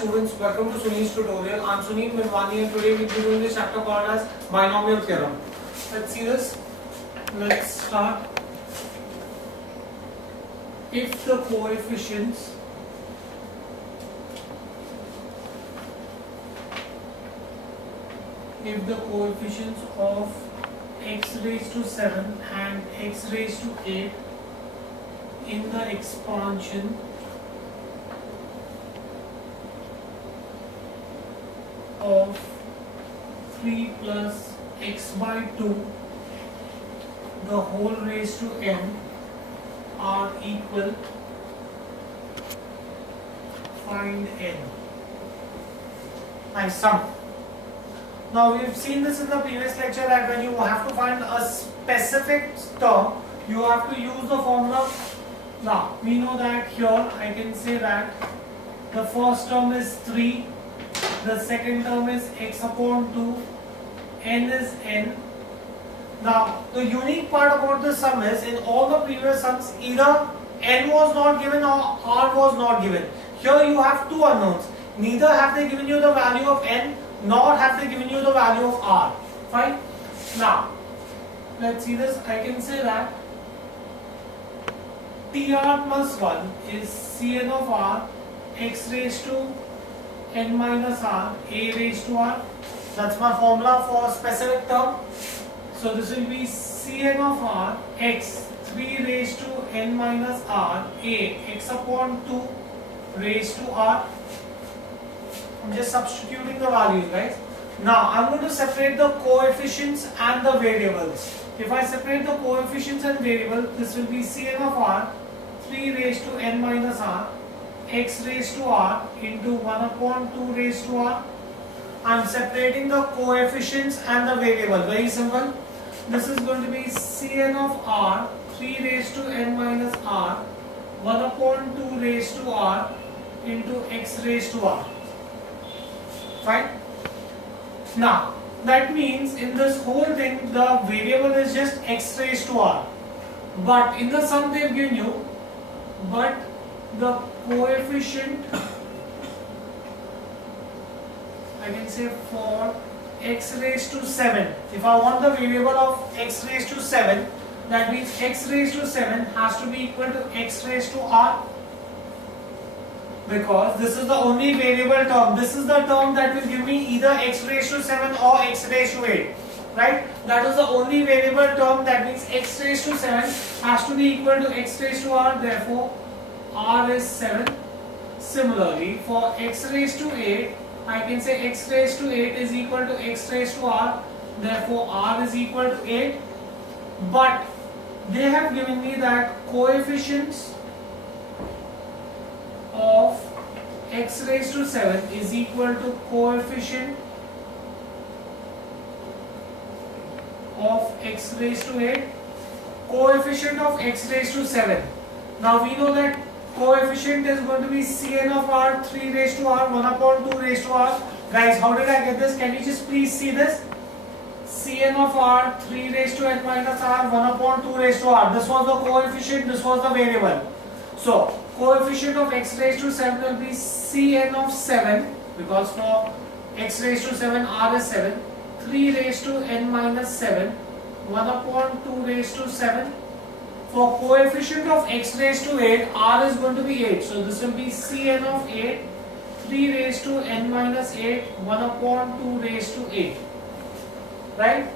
Students, welcome to Sunil's tutorial. I'm Sunil Mirwani and today we'll be doing this chapter called as binomial theorem. Let's see this. Let's start. If the coefficients of x raised to 7 and x raised to 8 in the expansion of 3 plus x by 2 the whole raised to n are equal, find n. Nice sum. Now we've seen this in the previous lecture that when you have to find a specific term, you have to use the formula. Now we know that here I can say that the first term is 3, the second term is x upon 2, n is n. Now the unique part about this sum is in all the previous sums either n was not given or r was not given. Here you have two unknowns. Neither have they given you the value of n nor have they given you the value of r. Fine. Now let's see this. I can say that tr plus 1 is Cn of r x raised to n minus r a raised to r. That's my formula for a specific term. So this will be Cn of r x 3 raised to n minus r a x upon 2 raised to r. I'm just substituting the values, guys. Now I'm going to separate the coefficients and the variables. If I separate the coefficients and variables, this will be Cn of r 3 raised to n minus r x raised to r into 1 upon 2 raised to r. I'm separating the coefficients and the variable. Very simple. This is going to be Cn of r 3 raised to n minus r 1 upon 2 raised to r into x raised to r. Fine. Now that means in this whole thing the variable is just x raised to r, but in the sum they've given you, but the coefficient I can say for x raised to 7, if I want the variable of x raised to 7, that means x raised to 7 has to be equal to x raised to r, because this is the only variable term. This is the term that will give me either x raised to 7 or x raised to 8, right? That is the only variable term. That means x raised to 7 has to be equal to x raised to r, therefore r is 7. Similarly for x raised to 8, I can say x raised to 8 is equal to x raised to r, therefore r is equal to 8. But they have given me that coefficients of x raised to 7 is equal to coefficient of x raised to 8. Coefficient of x raised to 7. Now we know that coefficient is going to be Cn of r 3 raised to r 1 upon 2 raised to r. Guys, how did I get this? Can you just please see this? Cn of r 3 raised to n minus r 1 upon 2 raised to r. This was the coefficient, this was the variable. So coefficient of x raised to 7 will be Cn of 7, because for x raised to 7 r is 7, 3 raised to n minus 7 1 upon 2 raised to 7. For coefficient of x raised to 8, r is going to be 8. So this will be Cn of 8, 3 raised to n minus 8, 1 upon 2 raised to 8. Right?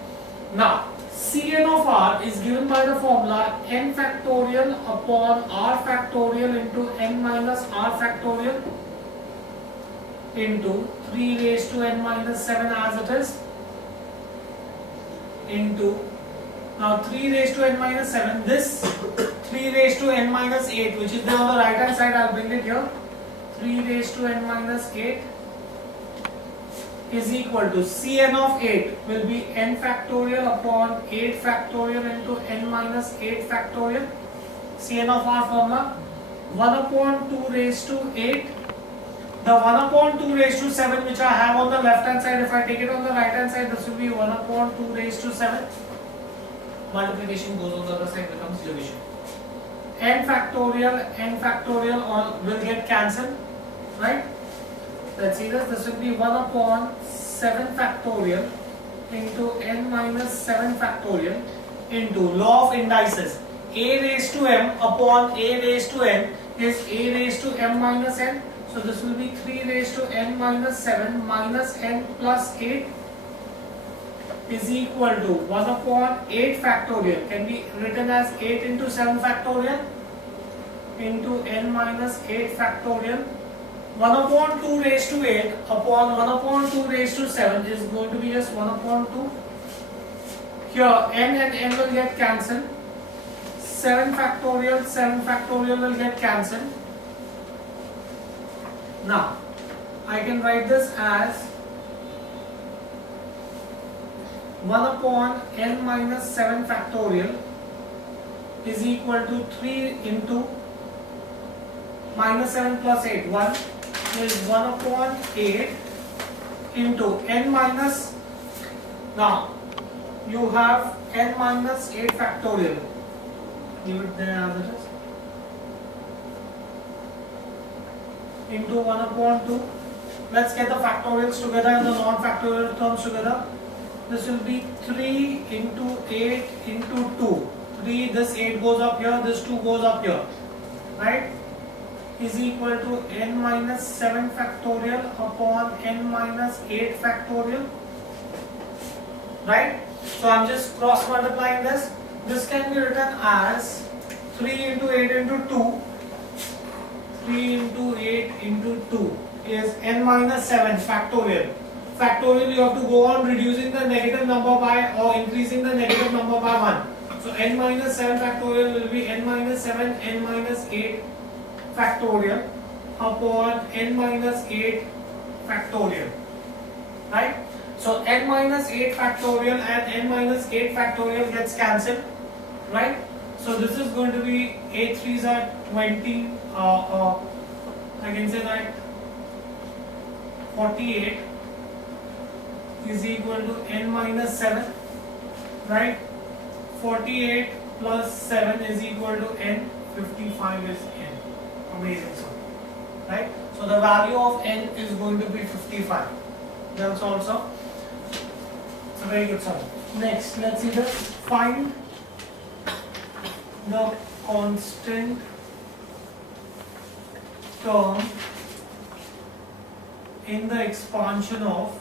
Now, Cn of r is given by the formula n factorial upon r factorial into n minus r factorial into 3 raised to n minus 7 as it is, into now 3 raised to n minus 7, this 3 raised to n minus 8 which is there on the right hand side, I'll bring it here. 3 raised to n minus 8 is equal to Cn of 8 will be n factorial upon 8 factorial into n minus 8 factorial. Cn of r formula 1 upon 2 raised to 8. The 1 upon 2 raised to 7 which I have on the left hand side, if I take it on the right hand side, this will be 1 upon 2 raised to 7. Multiplication goes on the other side, becomes division. n factorial will get cancelled, right? Let's see this. This will be 1 upon 7 factorial into n minus 7 factorial into law of indices. A raised to m upon a raised to n is a raised to m minus n. So this will be 3 raised to n minus 7 minus n plus 8 is equal to 1 upon 8 factorial. Can be written as 8 into 7 factorial into n minus 8 factorial. 1 upon 2 raised to 8 upon 1 upon 2 raised to 7 is going to be just 1 upon 2. Here n and n will get cancelled. 7 factorial will get cancelled. Now I can write this as 1 upon n minus 7 factorial is equal to 3 into minus 7 plus 8. 1 is 1 upon 8 into n minus, now you have n minus 8 factorial. Leave it there as it is. Into 1 upon 2. Let's get the factorials together and the non-factorial terms together. This will be 3 into 8 into 2. 3, this 8 goes up here, this 2 goes up here. Right? Is equal to n minus 7 factorial upon n minus 8 factorial. Right? So I'm just cross multiplying this. This can be written as 3 into 8 into 2. 3 into 8 into 2 is n minus 7 factorial. Factorial, you have to go on reducing the negative number by or increasing the negative number by 1. So n minus 7 factorial will be n minus 7 n minus 8 factorial upon n minus 8 factorial. Right? So n minus 8 factorial and n minus 8 factorial gets cancelled. Right? So this is going to be 8 3s are 20. I can say that 48 is equal to n minus 7. Right? 48 plus 7 is equal to n. 55 is n. Amazing, sir. Right? So the value of n is going to be 55. That's also it's a very good sum. Next, let's see this. Find the constant term in the expansion of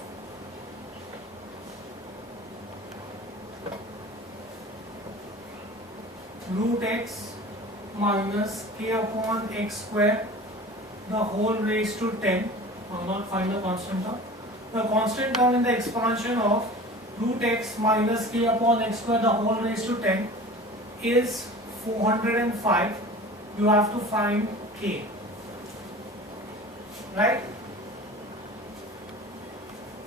root x minus k upon x square the whole raised to 10. Or not find the constant term. The constant term in the expansion of root x minus k upon x square the whole raised to 10 is 405. You have to find k. Right?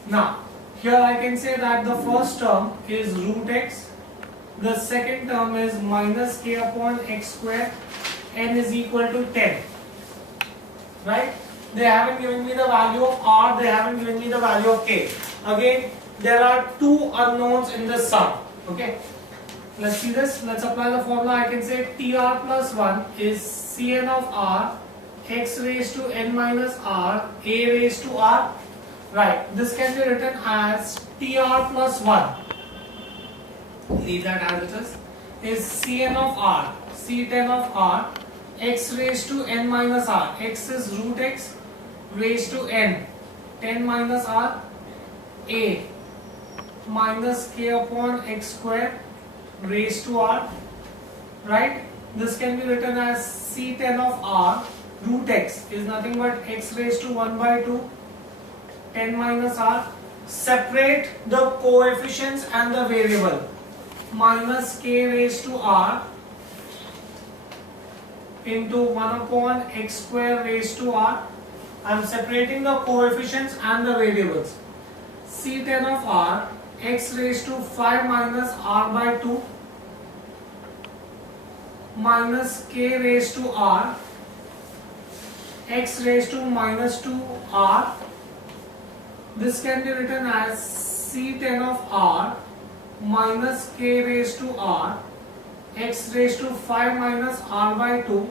Now, here I can say that the first term is root x. The second term is minus k upon x square. N is equal to 10. Right? They haven't given me the value of r, they haven't given me the value of k. Again, there are two unknowns in this sum. Okay? Let's see this. Let's apply the formula. I can say tr plus 1 is Cn of r, x raised to n minus r, a raised to r. Right. This can be written as tr plus 1. Leave that as it is Cn of r, C10 of r, x raised to n minus r. X is root x raised to n, 10 minus r, a minus k upon x square raised to r. Right? This can be written as C10 of r, root x is nothing but x raised to 1 by 2, 10 minus r. Separate the coefficients and the variable. Minus k raised to r into 1 upon x square raised to r. I am separating the coefficients and the variables. C10 of r, x raised to 5 minus r by 2 minus k raised to r, x raised to minus 2 r. This can be written as C10 of r minus k raised to r, x raised to 5 minus r by 2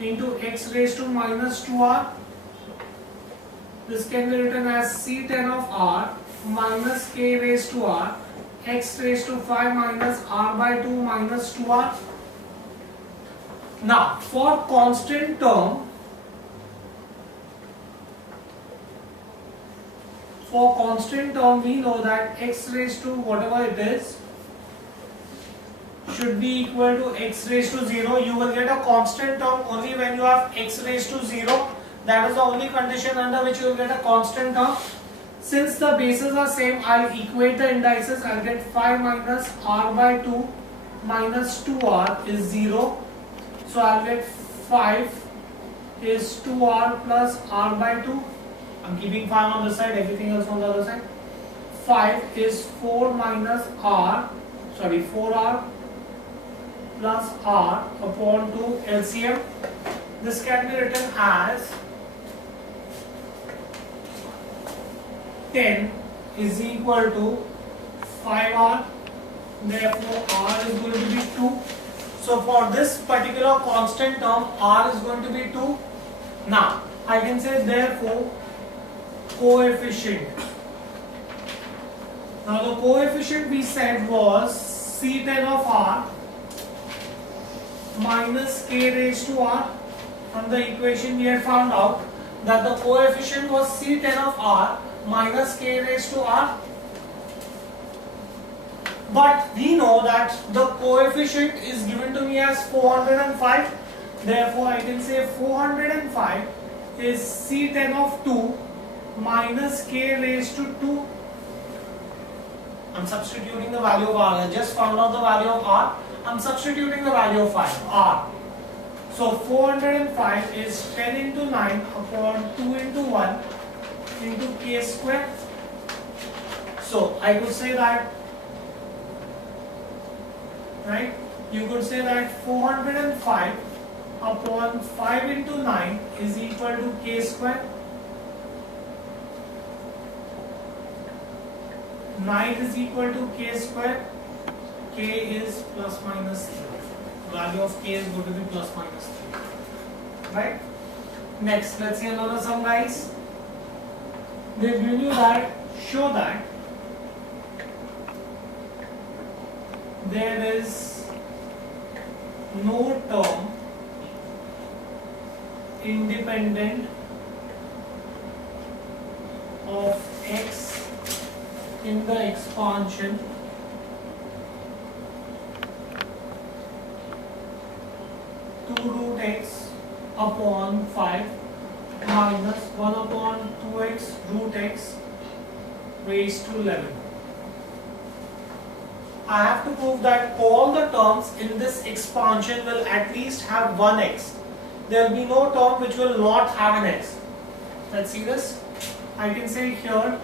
into x raised to minus 2r. This can be written as C10 of r minus k raised to r x raised to 5 minus r by 2 minus 2r. Now for constant term, we know that x raised to whatever it is should be equal to x raised to 0. You will get a constant term only when you have x raised to 0. That is the only condition under which you will get a constant term. Since the bases are same, I'll equate the indices. I'll get 5 minus r by 2 minus 2r is 0. So I'll get 5 is 2r plus r by 2. I'm keeping 5 on this side, everything else on the other side. 5 is 4 minus r, 4r plus r upon 2 LCM. This can be written as 10 is equal to 5r, therefore r is going to be 2. So for this particular constant term, r is going to be 2. Now I can say therefore coefficient. Now the coefficient we said was C10 of r minus k raised to r. From the equation we had found out that the coefficient was C10 of r minus k raised to r. But we know that the coefficient is given to me as 405. Therefore I can say 405 is C10 of 2 minus k raised to 2. I'm substituting the value of r. I just found out the value of r. I'm substituting the value of r. So 405 is 10 into 9 upon 2 into 1 into k square. So I could say that, right? You could say that 405 upon 5 into 9 is equal to k square. 9 is equal to k square. K is plus minus 3. Value of k is going to be plus minus 3. Right? Next, let's see another sum, guys. They've given you that, show that there is no term independent of x in the expansion to root x upon 5 minus 1 upon 2x root x raised to 11. I have to prove that all the terms in this expansion will at least have one x. There will be no term which will not have an x. Let's see this. I can say here,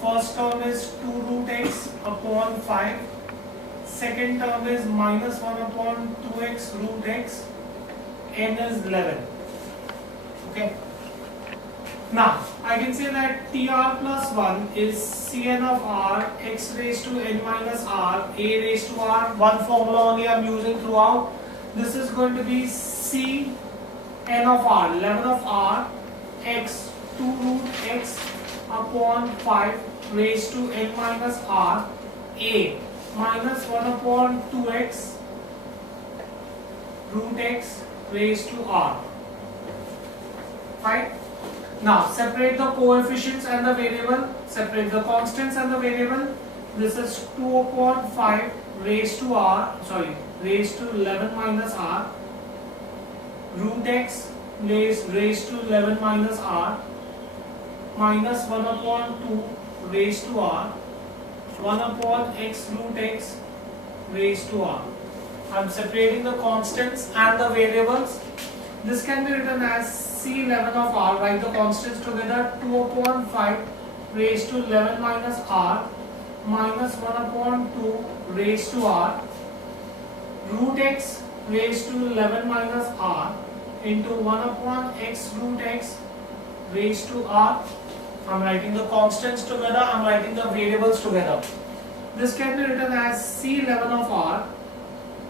first term is 2 root x upon 5. Second term is minus 1 upon 2x root x. N is 11. Okay. Now, I can say that TR plus 1 is Cn of r x raised to n minus r a raised to r. One formula only I am using throughout. This is going to be Cn of r, 11 of r x 2 root x upon 5 raised to n minus r a minus 1 upon 2x root x raised to r. Fine. Now separate the coefficients and the variable, separate the constants and the variable. This is 2 upon 5 raised to r, raised to 11 minus r, root x raised to 11 minus r, minus 1 upon 2 raised to r, 1 upon x root x raised to r. I am separating the constants and the variables. This can be written as C11 of r, write the constants together, 2 upon 5 raised to 11 minus r, minus 1 upon 2 raised to r, root x raised to 11 minus r into 1 upon x root x raised to r. I am writing the constants together, I am writing the variables together. This can be written as C11 of r,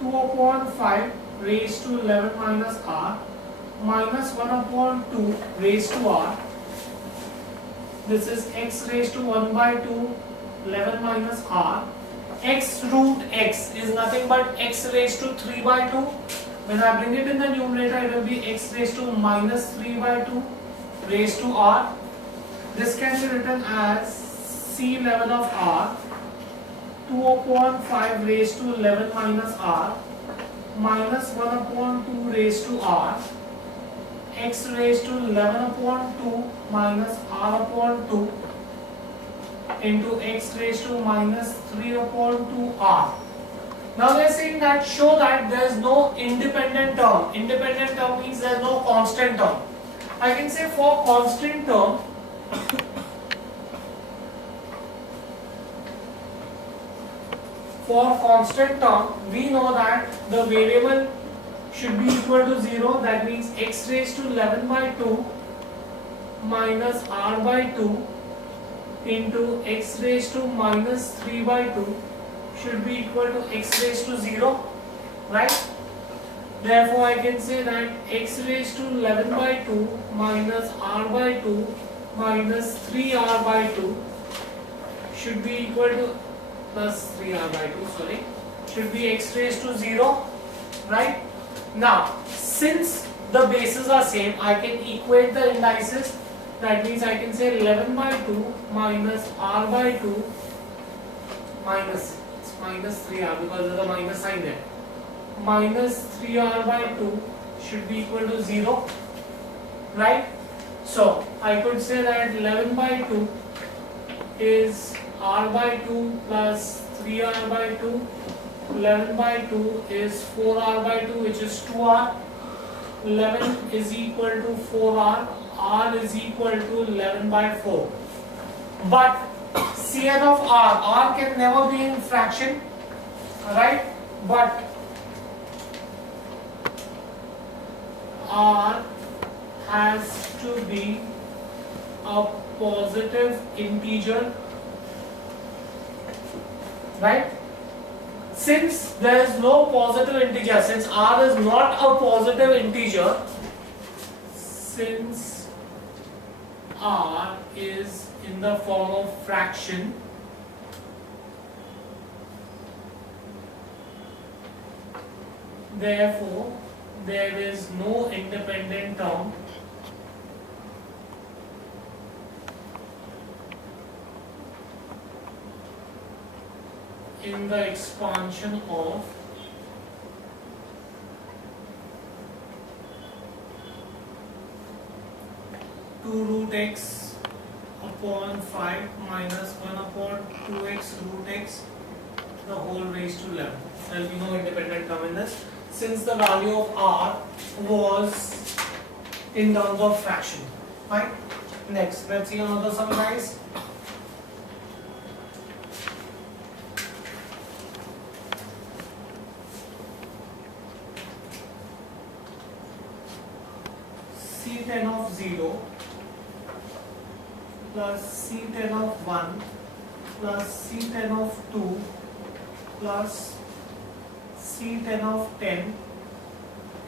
2 upon 5 raised to 11 minus r, minus 1 upon 2 raised to r, this is x raised to 1 by 2 11 minus r. X root x is nothing but x raised to 3 by 2. When I bring it in the numerator, it will be x raised to minus 3 by 2 raised to r. This can be written as C11 of r 2 upon 5 raised to 11 minus r minus 1 upon 2 raised to r, x raised to 11 upon 2 minus r upon 2 into x raised to minus 3 upon 2r. Now they are saying that show that there is no independent term. Independent term means there is no constant term. I can say for constant term, we know that the variable should be equal to 0. That means x raised to 11 by 2 minus r by 2 into x raised to minus 3 by 2 should be equal to x raised to 0, right? Therefore, I can say that x raised to 11 by 2 minus r by 2 minus 3r by 2 should be equal to plus 3r by 2, sorry, should be x raised to 0, right? Now, since the bases are same, I can equate the indices. That means I can say 11 by 2 minus r by 2 minus, it's minus 3r because there is a minus sign there, minus 3r by 2 should be equal to 0, right? So, I could say that 11 by 2 is r by 2 plus 3r by 2, 11 by 2 is 4r by 2, which is 2r, 11 is equal to 4r, r is equal to 11 by 4. But Cn of r can never be in fraction, right? But r has to be a positive integer, right? Since there is no positive integer, since r is not a positive integer, since r is in the form of fraction, therefore there is no independent term in the expansion of two root x upon 5 minus 1 upon 2x root x the whole raised to 11. There will be no independent term in this, since the value of r was in terms of fraction. Right? Next, let's see another sum, guys. C10 of 0 plus C10 of 1 plus C10 of 2 plus C10 of 10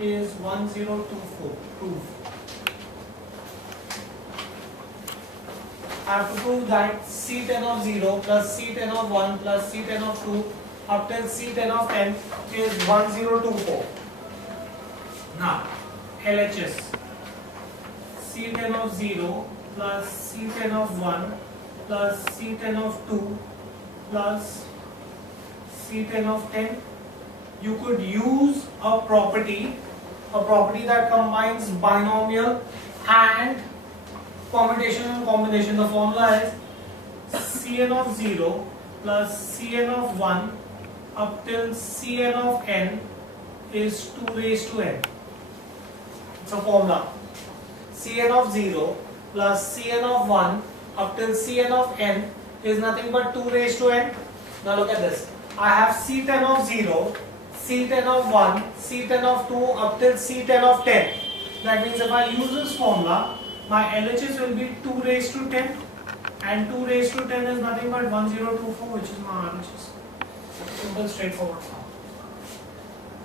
is 1024. Proof. I have to prove that C10 of 0 plus C10 of 1 plus C10 of 2 up till C10 of 10 is 1024. Now, LHS. C10 of 0 plus C10 of 1 plus C10 of 2 plus C10 of 10. You could use a property that combines binomial and permutation and combination. The formula is Cn of 0 plus Cn of 1 up till Cn of n is 2 raised to n. It's a formula. Cn of 0 plus Cn of 1 up till Cn of n is nothing but 2 raised to n. Now look at this. I have C10 of 0, C10 of 1, C10 of 2 up till C10 of 10. That means if I use this formula, my LHS will be 2 raised to 10, and 2 raised to 10 is nothing but 1024, which is my LHS. Simple, straightforward sum.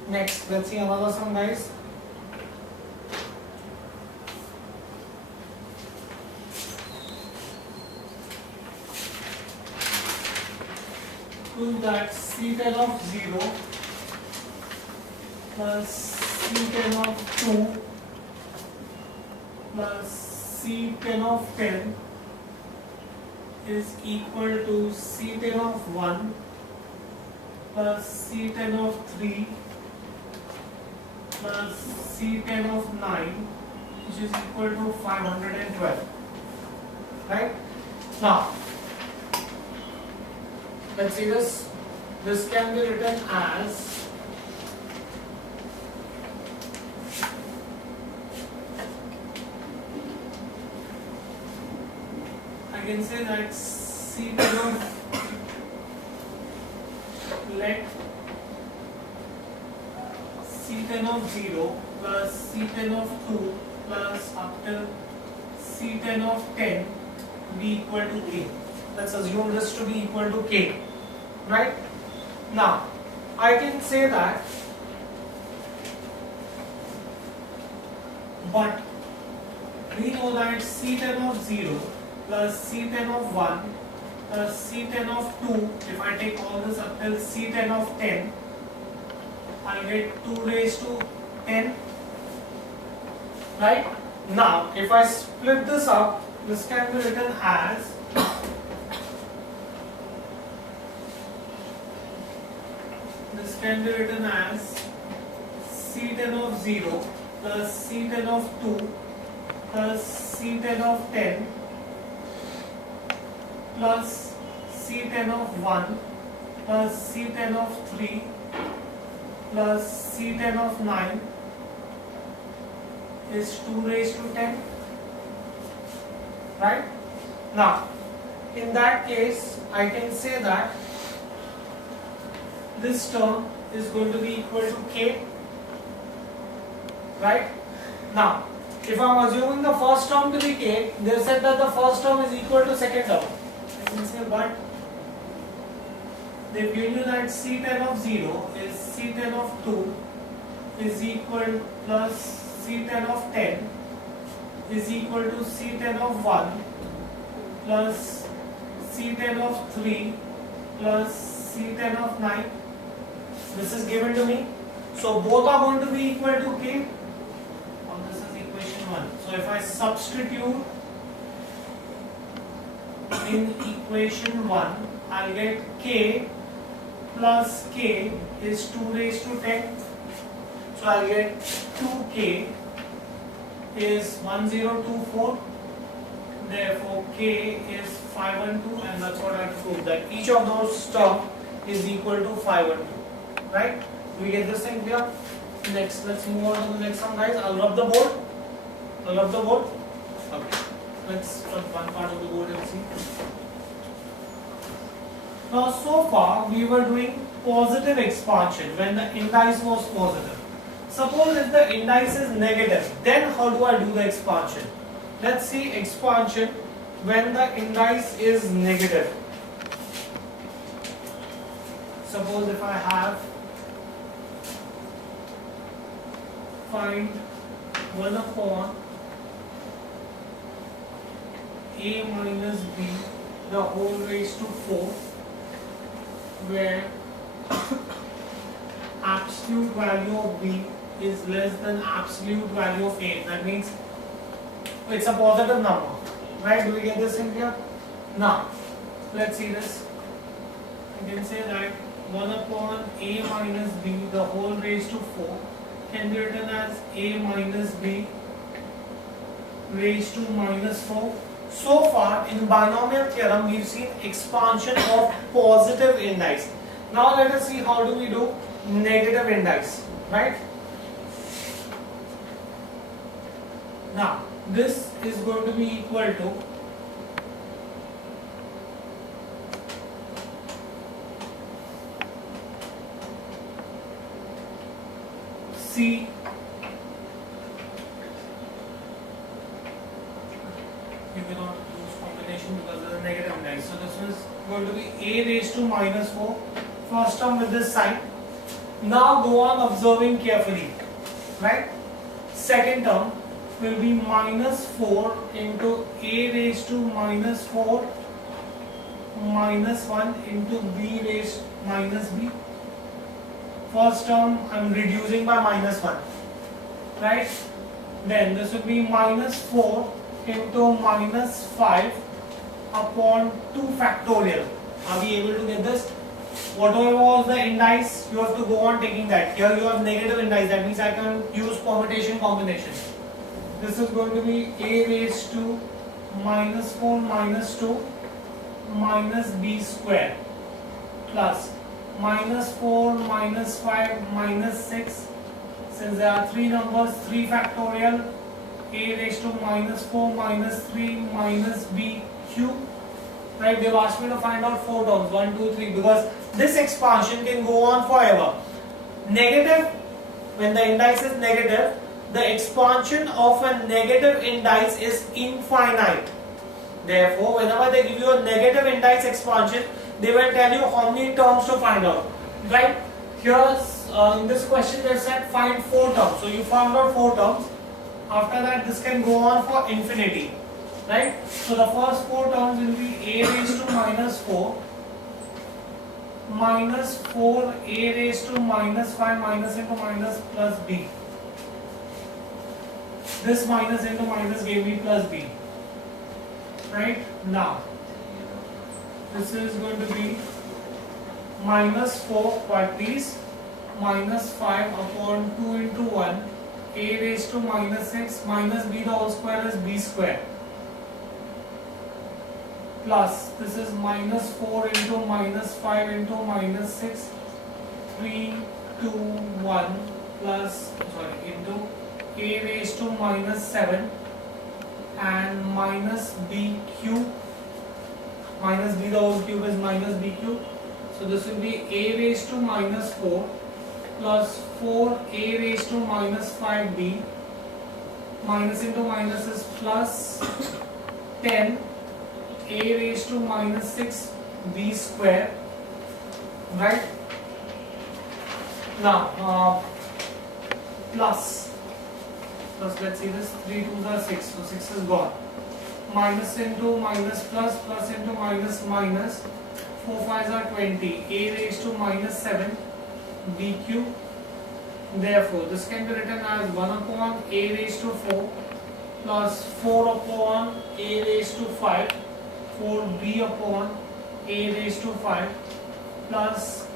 Next, let's see another sum, guys. to that c10 of 0 plus c10 of 2 plus c10 of 10 is equal to c10 of 1 plus c10 of 3 plus c10 of 9, which is equal to 512. Right? Now, let's see this. This can be written as I can say that c10 of let c10 of 0 plus c10 of 2 plus up till c10 of 10 be equal to k. Let's assume this to be equal to k. Right? Now, I can say that, but we know that c10 of 0 plus c10 of 1 plus c10 of 2, if I take all this up till c10 of 10, I'll get 2 raised to 10. Right? Now, if I split this up, this can be written as c10 of 0 plus c10 of 2 plus c10 of 10 plus c10 of 1 plus c10 of 3 plus c10 of 9 is 2 raised to 10. Right? Now, in that case, I can say that this term is going to be equal to k. Right? Now, if I am assuming the first term to be k, they said that the first term is equal to second term. I can say, but they give you that c10 of 0 is c10 of 2 is equal plus c10 of 10 is equal to c10 of 1 plus c10 of 3 plus c10 of 9. This is given to me. So both are going to be equal to k. And this is equation 1. So if I substitute in equation 1, I'll get k plus k is 2 raised to 10. So I'll get 2k is 1024. Therefore k is 512, and that's what I proved, that each of those terms is equal to 512. Right? We get this thing here. Next, let's move on to the next one, guys. I'll rub the board. Okay. Let's rub one part of the board and see. Now, so far we were doing positive expansion when the indice was positive. Suppose if the indice is negative, then how do I do the expansion? Let's see expansion when the indice is negative. Suppose if I have find 1 upon a minus b the whole raised to 4, where absolute value of b is less than absolute value of a. That means it's a positive number. Right? Do we get this in here? Now, let's see this. You can say that 1 upon a minus b the whole raised to 4 can be written as a minus b raised to minus 4. So far in binomial theorem we've seen expansion of positive indice. Now let us see how do we do negative indice. Right? Now this is going to be equal to C you cannot use combination because of the negative indice. So this is going to be a raised to minus 4. First term with this sign. Now go on observing carefully. Right? Second term will be minus 4 into a raised to minus 4 minus 1 into b raised minus b. First term I'm reducing by minus 1, right? Then this will be minus 4 into minus 5 upon 2 factorial. Are we able to get this? Whatever was the indice, you have to go on taking that. Here you have negative indice, that means I can use permutation combination. This is going to be a raised to minus 4 minus 2 minus b square plus minus 4 minus 5 minus 6. Since there are 3 numbers, 3 factorial, a raised to minus 4 minus 3 minus b cube. Right, they've asked me to find out 4 terms, 1, 2, 3, because this expansion can go on forever. Negative, when the indice is negative, the expansion of a negative indice is infinite. Therefore, whenever they give you a negative indice expansion, they will tell you how many terms to find out. Right? Here, in this question, they said find 4 terms. So you found out 4 terms. After that, this can go on for infinity. Right? So the first 4 terms will be a raised to minus 4 minus 4 a raised to minus 5 minus into minus plus b. This minus into minus gave me plus b. Right? Now, this is going to be minus 4, what please? Minus 5 upon 2 into 1 a raised to minus 6 minus b the whole square is b square. Plus, this is minus 4 into minus 5 into minus 6, 3, 2, 1 plus, into a raised to minus 7 and minus b cube, minus b the whole cube is minus b cube. So this will be a raised to minus 4 plus 4a raised to minus 5b, minus into minus is plus 10 a raised to minus 6 b square. Right? Now, plus, let's see this, 3 2s are 6, so 6 is gone. Minus into minus plus, plus into minus minus, 4 5s are 20, a raised to minus 7 b cube. Therefore, this can be written as 1 upon a raised to 4 plus 4 upon a raised to 5, 4b upon a raised to 5 plus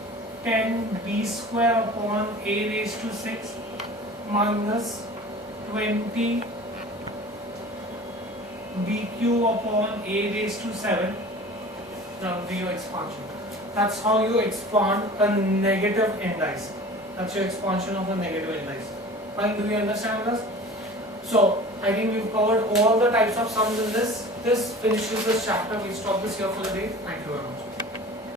10b square upon a raised to 6 minus 20 b cube upon a raised to 7. Now do your expansion. That's how you expand a negative indice. That's your expansion of a negative indice. Fine, do you understand this? So, I think we've covered all the types of sums in this. This finishes this chapter. We stop this here for the day. Thank you very much.